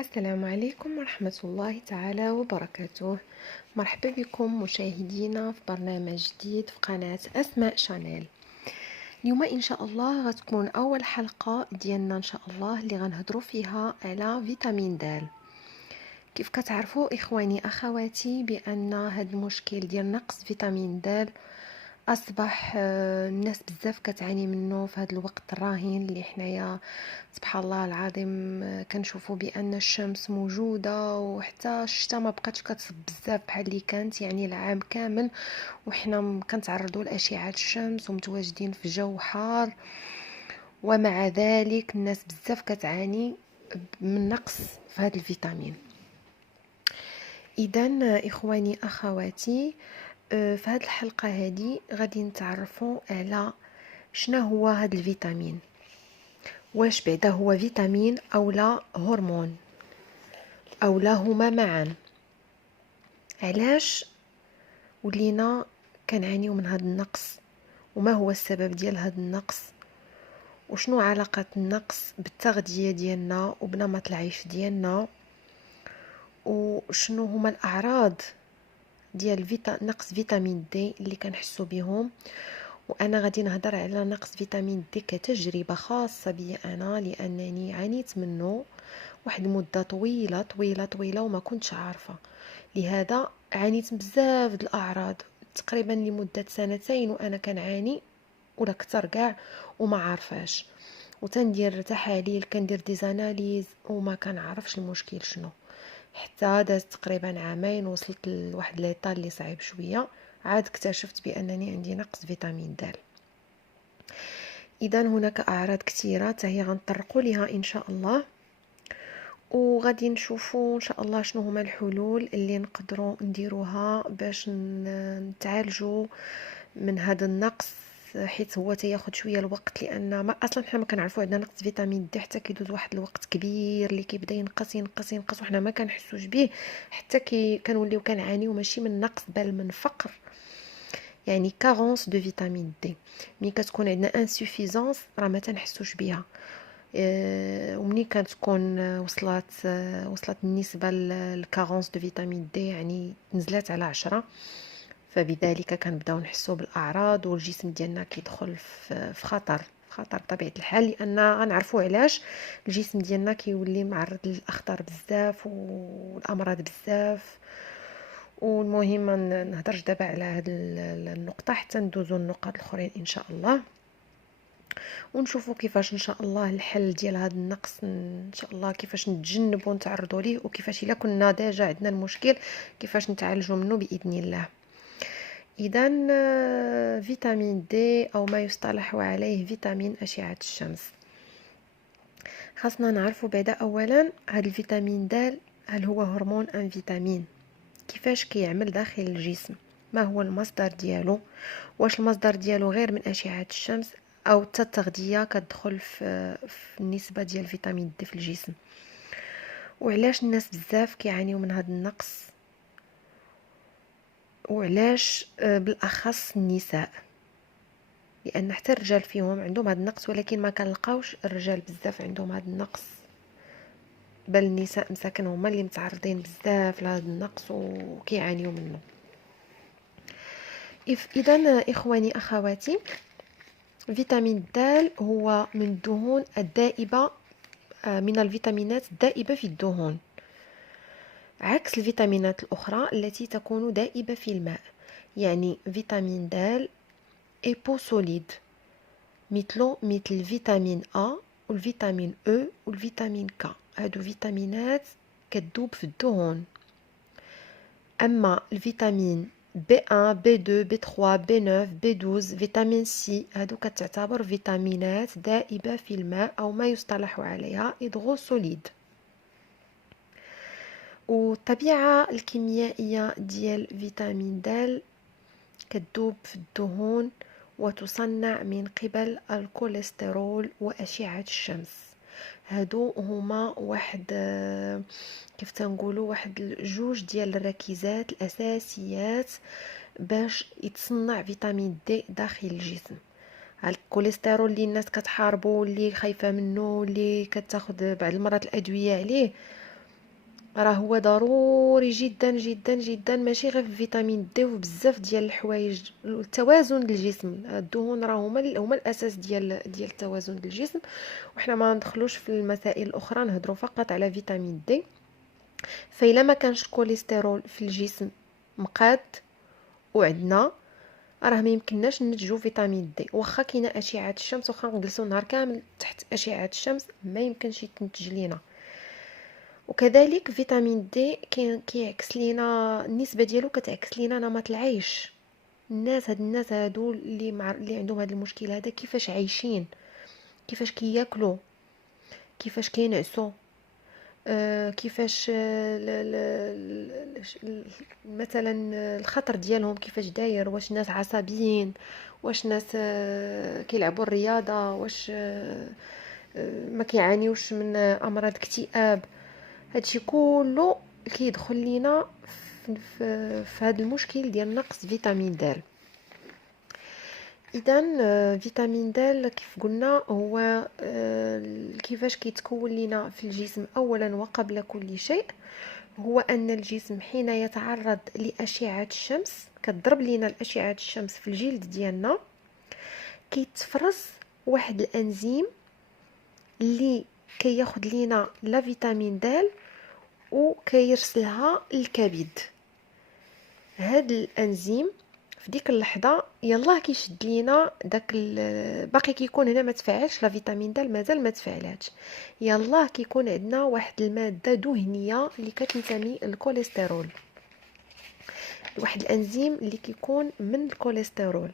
السلام عليكم ورحمة الله تعالى وبركاته. مرحبا بكم مشاهدينا في برنامج جديد في قناة أسماء شانيل. اليوم إن شاء الله غتكون أول حلقة ديالنا إن شاء الله اللي غنهضروا فيها على فيتامين د. كيف كتعرفوا إخواني أخواتي بأن هذا المشكل ديال نقص فيتامين د أصبح الناس بزاف كتعاني منه في هذا الوقت الراهن اللي حنايا سبحان الله العظيم كنشوفوا بأن الشمس موجودة وحتى الشتا ما بقاتش كتصب بزاف بحال اللي كانت، يعني العام كامل وحنا كنتعرضوا لأشعة الشمس ومتواجدين في جو حار، ومع ذلك الناس بزاف كتعاني من نقص في هذا الفيتامين. إذن إخواني أخواتي، في هذه الحلقة هذه غادي نتعرفوا على شنو هو هذا الفيتامين، واش بعدا هو فيتامين أو لا هرمون أو لا هما معا، علاش ولينا كنعانيو من هذا النقص، وما هو السبب ديال هذا النقص، وشنو علاقة النقص بالتغذية ديالنا وبنمط العيش ديالنا، وشنو هما الأعراض ديال نقص فيتامين دي اللي كنحسو بهم. وانا غادي نهضر على نقص فيتامين دي كتجربه خاصه بي انا، لانني عانيت منه واحد المده طويله طويله طويله وما كنتش عارفه، لهذا عانيت بزاف د الاعراض تقريبا لمده سنتين وانا كنعاني ولا اكثر كاع وما عارفاش، وتندير تحاليل كندير ديزاناليز وما كنعرفش المشكل شنو، حتى داز تقريبا عامين وصلت لواحد ليطال اللي صعيب شويه، عاد اكتشفت بانني عندي نقص فيتامين د. اذا هناك اعراض كثيره هي غنطرقوا ليها ان شاء الله، وغادي نشوفوا ان شاء الله شنو هما الحلول اللي نقدروا نديروها باش نتعالجوا من هذا النقص، حيت هو تياخذ شويه الوقت، لان ما اصلا حنا ما كنعرفوا عندنا نقص فيتامين دي حتى كيدوز واحد الوقت كبير اللي كيبدا ينقص ينقص ينقص وحنا ما كنحسوش به، حتى كنوليو كنعانيو ماشي من نقص بل من فقر، يعني كارونس دو فيتامين دي. ملي كتكون عندنا انسوفيزونس راه ما تنحسوش بها، ومني كتكون وصلت النسبه للكارونس دو فيتامين دي يعني نزلت على 10، فبذلك كنبداو نحسوا بالاعراض والجسم ديالنا كيدخل في خطر بطبيعه الحال، لان غنعرفوا علاش الجسم ديالنا كيولي معرض للاخطار بزاف والامراض بزاف. والمهم ما نهضرش دابا على هذه النقطه حتى ندوزو النقاط الاخرين ان شاء الله، ونشوفوا كيفاش ان شاء الله الحل ديال هذا النقص ان شاء الله، كيفاش نتجنبوا نتعرضوا ليه، وكيفاش الا كنا ديجا عندنا المشكل كيفاش نتعالجوا منه باذن الله. اذا فيتامين دي او ما يصطلح عليه فيتامين اشعه الشمس، خاصنا نعرفوا بعدا اولا هذا الفيتامين د هل هو هرمون ام فيتامين، كيفاش كيعمل داخل الجسم، ما هو المصدر ديالو، واش المصدر ديالو غير من اشعه الشمس او حتى التغذيه كتدخل في النسبه ديال فيتامين دي في الجسم، وعلاش الناس بزاف كيعانيو من هذا النقص، وعلاش بالاخص النساء، لان حتى الرجال فيهم عندهم هذا النقص ولكن ما كنلقاوش الرجال بزاف عندهم هذا النقص، بل النساء مساكن هما اللي متعرضين بزاف لهذا النقص وكيعانيو منه. اذا اخواني اخواتي، فيتامين د هو من الدهون الدائبة، من الفيتامينات الدائبة في الدهون، عكس الفيتامينات الأخرى التي تكون دائبة في الماء. يعني فيتامين د ايبوسوليد مثل فيتامين أ والفيتامين أو والفيتامين ك، هادو فيتامينات كتذوب في الدهون. أما الفيتامين B1 B2 B3 B9 B12 فيتامين سي هادو كتعتبر فيتامينات دائبة في الماء أو ما يصطلح عليها هيدروسوليد. والطبيعة الكيميائية ديال فيتامين د كتذوب في الدهون وتصنع من قبل الكوليسترول وأشعة الشمس. هادو هما واحد كيف تنقولوا واحد جوج ديال الركيزات الأساسيات باش يتصنع فيتامين دي داخل الجسم. الكوليسترول اللي الناس كتحاربه واللي خايفه منه واللي كتاخذ بعض المرات الادويه عليه، راه هو ضروري جدا جدا جدا، ماشي غير في فيتامين دي وبزاف ديال الحوايج. التوازن الجسم، الدهون راه هما الاساس ديال التوازن الجسم. وحنا ما ندخلوش في المسائل الاخرى، نهضروا فقط على فيتامين دي. فإلا ما كانش الكوليسترول في الجسم مقاد وعندنا، راه ما يمكنناش ننتجو فيتامين دي. واخا كاينه اشعه الشمس، واخا نجلسوا نهار كامل تحت اشعه الشمس، ما يمكنش يتنتج لينا. وكذلك فيتامين دي كيعكس لينا النسبه ديالو، كتعكس لينا نمط العيش. الناس هادو اللي عندهم هذا المشكل هذا، كيفاش عايشين، كيفاش كياكلوا، كيفاش كينعسوا، كيفاش مثلا الخطر ديالهم كيفاش داير، واش ناس عصبيين، واش ناس كيلعبوا الرياضة، واش ما كيعانيوش من امراض اكتئاب. هادشي كله كيدخل لينا في هذا المشكل ديال نقص فيتامين د. اذا فيتامين د كيف قلنا هو كيفاش كيتكون لنا في الجسم. اولا وقبل كل شيء، هو ان الجسم حين يتعرض لاشعه الشمس، كتضرب لنا الاشعه الشمس في الجلد ديالنا، كيتفرز واحد الانزيم اللي كياخد لنا لا فيتامين د وكيرسلها للكبد. هاد الانزيم في ديك اللحظه يلاه كيشد لينا داك باقي كيكون هنا ما تفاعلش لا فيتامين د، مازال ما تفاعلاتش. يلاه كيكون عندنا واحد الماده دهنيه اللي كتنتمي للكوليسترول، واحد الانزيم اللي كيكون من الكوليسترول،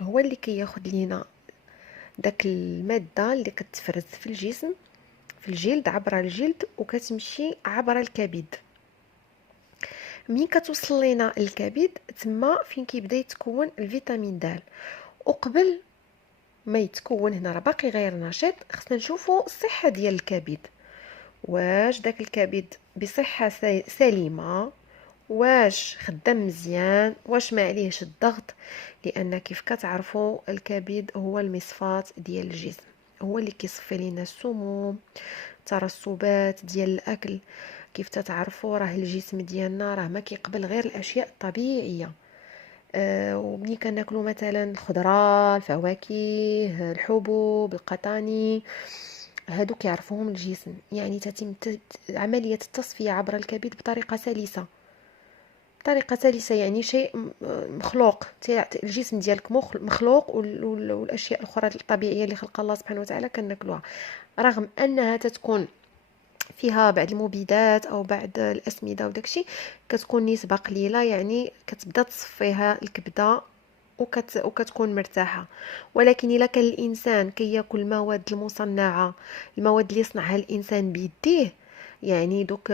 هو اللي كياخد لينا داك الماده اللي كتفرز في الجسم، في الجلد، عبر الجلد، وكتمشي عبر الكبد. مين كتوصل لينا الكبد، تما فين كيبدا يتكون الفيتامين د. وقبل ما يتكون هنا راه باقي غير نشيط، خصنا نشوفوا الصحه ديال الكبد. واش داك الكبد بصحه سليمه، واش خدام مزيان، واش ما عليهش الضغط. لان كيف كتعرفوا الكبد هو المصفات ديال الجسم، هو اللي كيصفي لنا السموم، ترسبات ديال الاكل. كيف تتعرفوا راه الجسم ديالنا راه ما كيقبل غير الاشياء الطبيعيه. ومني كناكلوا مثلا الخضره، الفواكه، الحبوب، القطاني، هادو كيعرفوهم الجسم. يعني تتم عمليه التصفيه عبر الكبد بطريقه سلسه، بطريقه سلسه، يعني شيء مخلوق. الجسم ديالك مخلوق، والاشياء الاخرى الطبيعيه اللي خلق الله سبحانه وتعالى كناكلوها، رغم انها تتكون فيها بعض المبيدات او بعض الاسمده وداكشي، كتكون نسبه قليله، يعني كتبدا تصفيها الكبده وكتكون مرتاحه. ولكن الا كان الانسان كياكل المواد المصنعه، المواد اللي يصنعها الانسان بيديه، يعني دوك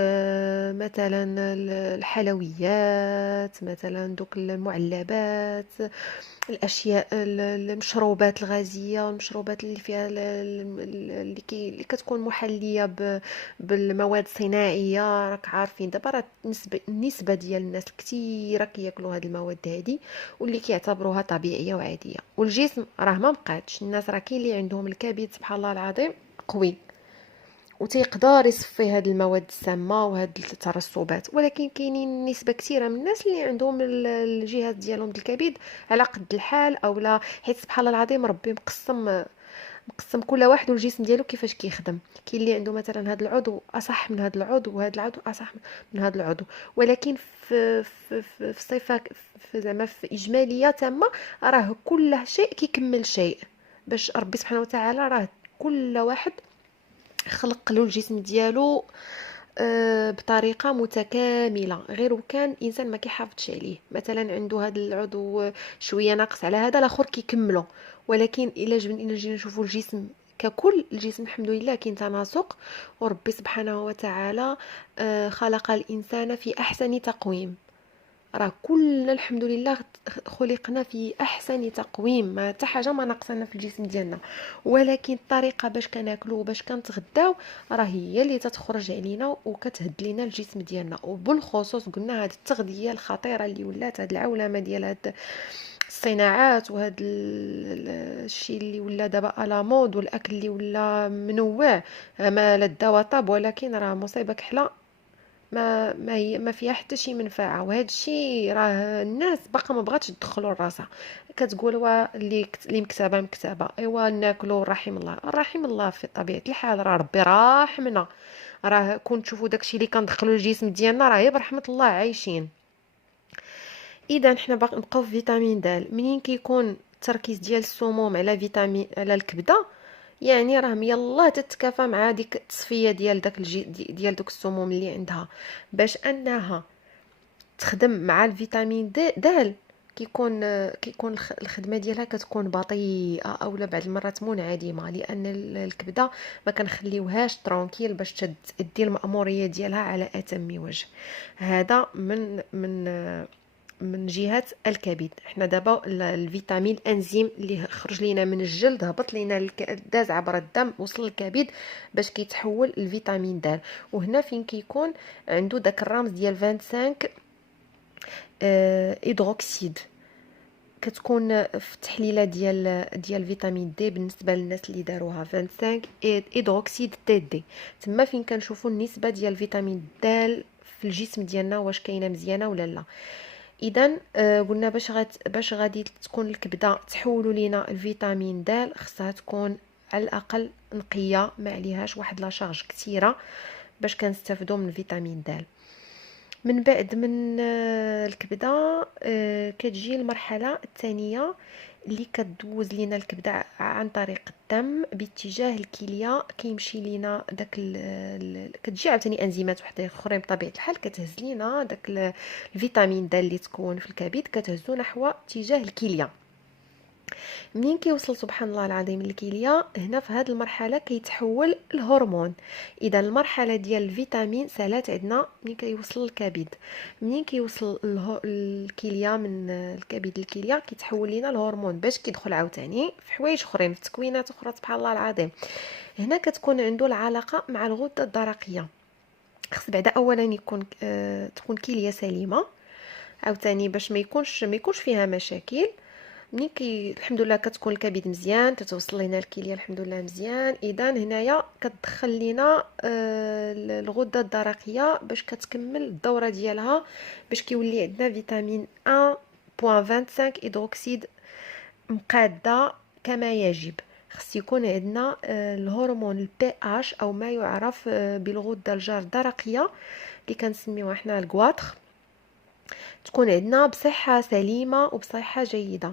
مثلا الحلويات، مثلا دوك المعلبات، الاشياء المشروبات الغازيه، والمشروبات اللي فيها اللي كتكون محليه بالمواد الصناعيه، راك عارفين دابا راه النسبه ديال الناس كثيره كياكلوا هاد المواد هادي، واللي كيعتبروها طبيعيه وعاديه. والجسم راه ما بقاتش، الناس راه كاين اللي عندهم الكبد سبحان الله العظيم قوي، وتيقدر يصفي هاد المواد السامه وهاد الترسبات. ولكن كاينين نسبه كثيره من الناس اللي عندهم الجهاز ديالهم ديال الكبد على قد الحال، اولا حيت سبحان الله العظيم ربي مقسم كل واحد والجسم ديالو كيفاش كيخدم. كاين اللي عنده مثلا هذا العضو اصح من هذا العضو، وهذا العضو اصح من هذا العضو. ولكن في صفه، في زعما في اجماليه تامه، راه كل شيء كيكمل شيء، باش ربي سبحانه وتعالى راه كل واحد خلق له الجسم ديالو بطريقه متكامله. غير وكان الانسان ما كيحافظش عليه، مثلا عنده هذا العضو شويه ناقص على هذا الاخر كيكمله. ولكن الا جينا نشوفوا الجسم ككل، الجسم الحمد لله كاين تناسق، وربي سبحانه وتعالى خلق الانسان في احسن تقويم. راه كلنا الحمد لله خلقنا في احسن تقويم، ما حتى حاجه ما ناقصنا في الجسم ديالنا. ولكن الطريقه باش كناكلو وباش كنتغداو راه هي اللي تتخرج علينا وكتهد لينا الجسم ديالنا. وبالخصوص قلنا هذه التغذيه الخطيره اللي ولات، هذه العولمه ديال هذه الصناعات، وهذا الشيء اللي ولا دابا على مود، والاكل اللي ولا منوع ما لذ وطاب، ولكن راه مصيبه كحله ما فيها حتى شي منفعه. وهذا الشيء راه الناس باقا ما بغاتش تدخلوا لراسها، كتقول وا اللي مكتبه مكتبه، ايوا ناكلوا رحم الله. رحم الله في طبيعه الحال، راه ربي راحمنا، راه كون تشوفوا داكشي اللي كندخلوا للجسم ديالنا راه غير برحمه الله عايشين. اذا حنا باقي نبقاو في فيتامين د. منين كيكون التركيز ديال السموم على فيتامين على الكبده، يعني راه يلاه تتكافى مع ديك التصفيه ديال داك ديال دوك السموم اللي عندها، باش انها تخدم مع الفيتامين د. كيكون الخدمه ديالها كتكون بطيئه اولا بعض المرات منعدمه، لان الكبده ما كنخليوهاش ترونكيل باش تدي المأموريه ديالها على اتم وجه. هذا من جهه الكبد. احنا دابا الفيتامين الانزيم اللي خرج لينا من الجلد هبط لينا داز عبر الدم وصل للكبد باش كيتحول الفيتامين د. وهنا فين كيكون عنده داك الرمز ديال 25 هيدروكسيد. كتكون في التحليله ديال فيتامين دي بالنسبه للناس اللي داروها 25 هيدروكسيد دي. تما فين كنشوفوا النسبه ديال فيتامين د في الجسم ديالنا واش كاينه مزيانه ولا لا. اذا قلنا باش غادي تكون الكبده تحولوا لينا الفيتامين د، خصها تكون على الاقل نقيه، ما عليهاش واحد لا شارج كثيره باش كنستافدوا من فيتامين د. من بعد من الكبده كتجي المرحله الثانيه اللي كتدوز لينا الكبده عن طريق الدم باتجاه الكليه. كيمشي لينا داك كتجي عاوتاني انزيمات وحده اخرين بطبيعه الحال كتهز لينا داك الفيتامين د اللي تكون في الكبد، كتهزو نحو اتجاه الكليه. منين كيوصل سبحان الله العظيم الكليه، هنا في هذه المرحله كيتحول الهرمون. اذا المرحله ديال الفيتامين سالات عندنا منين كيوصل الكبد. منين كيوصل الكليه من الكبد للكليه كيتحول لينا الهرمون باش كيدخل عاوتاني في حوايج اخرين في تكوينات اخرى سبحان الله العظيم. هنا كتكون عنده العلاقه مع الغده الدرقيه. خص بعدا اولا يكون تكون كليه سليمه عاوتاني باش ما يكونش فيها مشاكل. ملي الحمد لله كتكون الكبد مزيان تتوصل لينا الكليه الحمد لله مزيان. اذا هنايا كتدخل لينا الغده الدرقيه باش كتكمل الدوره ديالها، باش كيولي عندنا فيتامين 1.25 هيدروكسيد مقاده كما يجب. خص يكون عندنا الهرمون البي اش او ما يعرف بالغده الجار الدرقيه اللي كنسميوها حنا الكواتر، تكون عندنا بصحه سليمه وبصحه جيده.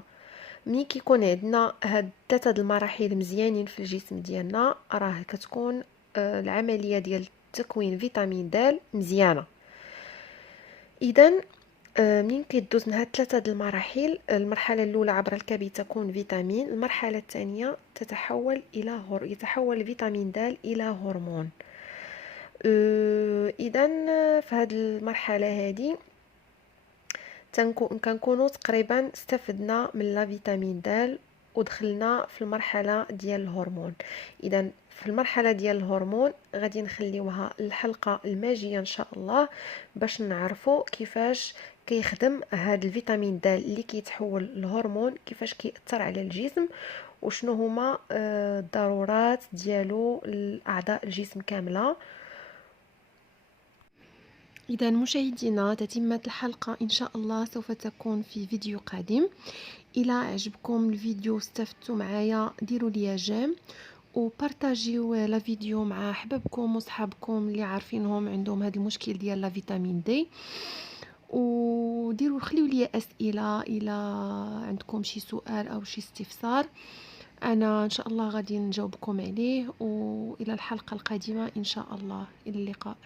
ملي كيكون عندنا هاد ثلاثه المراحل مزيانين في الجسم ديالنا راه كتكون العمليه ديال تكوين فيتامين د مزيانه. اذا منين كيدوز من هاد ثلاثه المراحل، المرحله الاولى عبر الكبد تكون فيتامين، المرحله الثانيه يتحول فيتامين د الى هرمون. اذا في هاد المرحله هذه كنكونوا تقريبا استفدنا من لا فيتامين د ودخلنا في المرحله ديال الهرمون. اذا في المرحله ديال الهرمون غادي نخليوها الحلقه الماجيه ان شاء الله باش نعرفوا كيفاش كيخدم هذا الفيتامين د اللي كيتحول الهرمون، كيفاش كيأثر على الجسم وشنو هما الضرورات ديالو لاعضاء الجسم كامله. إذا مشاهدينا تتمة الحلقة إن شاء الله سوف تكون في فيديو قادم. إلى عجبكم الفيديو استفدتوا معايا ديروا لي جيم وبارطاجيو لا فيديو مع احبابكم وصحابكم اللي عارفينهم عندهم هذا المشكل ديال لا فيتامين دي، وديروا خليوا لي اسئله الى عندكم شي سؤال او شي استفسار، انا ان شاء الله غادي نجاوبكم عليه. والى الحلقه القادمه ان شاء الله، الى اللقاء.